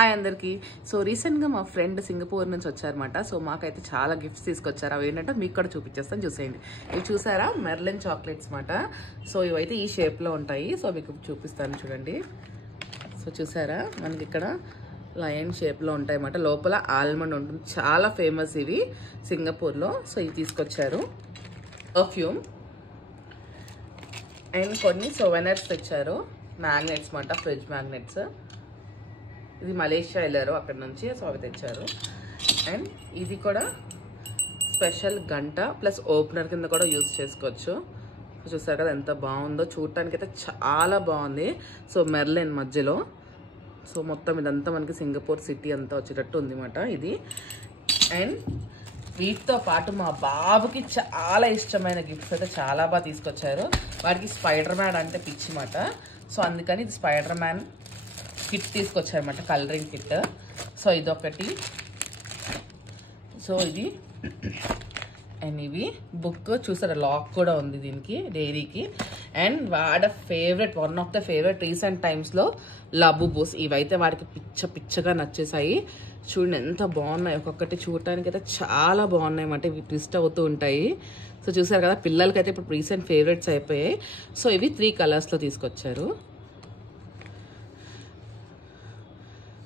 Hi అందరికి. So రీసెంట్గా మా ఫ్రెండ్ సింగపూర్ నుంచి వచ్చారనమాట. సో మాకైతే చాలా గిఫ్ట్స్ తీసుకొచ్చారు. అవి ఏంటంటే మీకు కూడా చూపించేస్తాను, చూసేయండి. ఇవి చూసారా, మెర్లిన్ చాక్లెట్స్ అనమాట. సో ఇవైతే ఈ షేప్లో ఉంటాయి. సో మీకు చూపిస్తాను చూడండి. సో చూసారా, మనకి ఇక్కడ లయన్ షేప్లో ఉంటాయి అన్నమాట. లోపల ఆల్మండ్ ఉంటుంది. చాలా ఫేమస్ ఇవి సింగపూర్లో. సో ఇవి తీసుకొచ్చారు. పర్ఫ్యూమ్ అండ్ కొన్ని సోవెనర్స్ తెచ్చారు. మ్యాగ్నెట్స్ అనమాట, ఫ్రిడ్జ్ మ్యాగ్నెట్స్. ఇది మలేషియా వెళ్ళారు అక్కడ నుంచి, సో అవి తెచ్చారు. అండ్ ఇది కూడా స్పెషల్ గంట ప్లస్ ఓపెనర్ కింద కూడా యూజ్ చేసుకోవచ్చు. చూసారు కదా ఎంత బాగుందో, చూడటానికి అయితే చాలా బాగుంది. సో మెర్లిన్ మధ్యలో, సో మొత్తం ఇదంతా మనకి సింగపూర్ సిటీ అంతా వచ్చేటట్టు ఉంది అన్నమాట ఇది. అండ్ వీటితో పాటు మా బాబుకి చాలా ఇష్టమైన గిఫ్ట్స్ అయితే చాలా బాగా తీసుకొచ్చారు. వాడికి స్పైడర్ మ్యాన్ అంటే పిచ్చి మాట. సో అందుకని ఇది స్పైడర్ మ్యాన్ కిట్ తీసుకొచ్చారన్నమాట, కలరింగ్ కిట్. సో ఇదొకటి. సో ఇది అండ్ ఇవి బుక్ చూసారా, లాక్ కూడా ఉంది దీనికి, డైరీకి. అండ్ వాడ favourite, one of the favourite recent టైమ్స్లో లబుబూస్. ఇవైతే వాడికి పిచ్చగా నచ్చేసాయి. చూడండి ఎంత బాగున్నాయి, ఒక్కొక్కటి చూడటానికి అయితే చాలా బాగున్నాయి అన్నమాట. ఇవి ట్విస్ట్ అవుతూ ఉంటాయి. సో చూసారు కదా, పిల్లలకైతే ఇప్పుడు రీసెంట్ ఫేవరెట్స్ అయిపోయాయి. సో ఇవి 3 కలర్స్లో తీసుకొచ్చారు.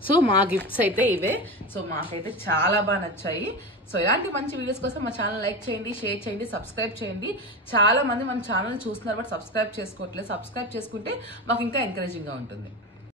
సో మా గిఫ్ట్స్ అయితే ఇవే. సో మాకైతే చాలా బాగా నచ్చాయి. సో ఇలాంటి మంచి వీడియోస్ కోసం మా ఛానల్ లైక్ చేయండి, షేర్ చేయండి, సబ్స్క్రైబ్ చేయండి. చాలా మంది మన ఛానల్ చూస్తున్నారు బట్ సబ్స్క్రైబ్ చేసుకోవట్లేదు. సబ్స్క్రైబ్ చేసుకుంటే మాకు ఇంకా ఎంకరేజింగ్గా ఉంటుంది.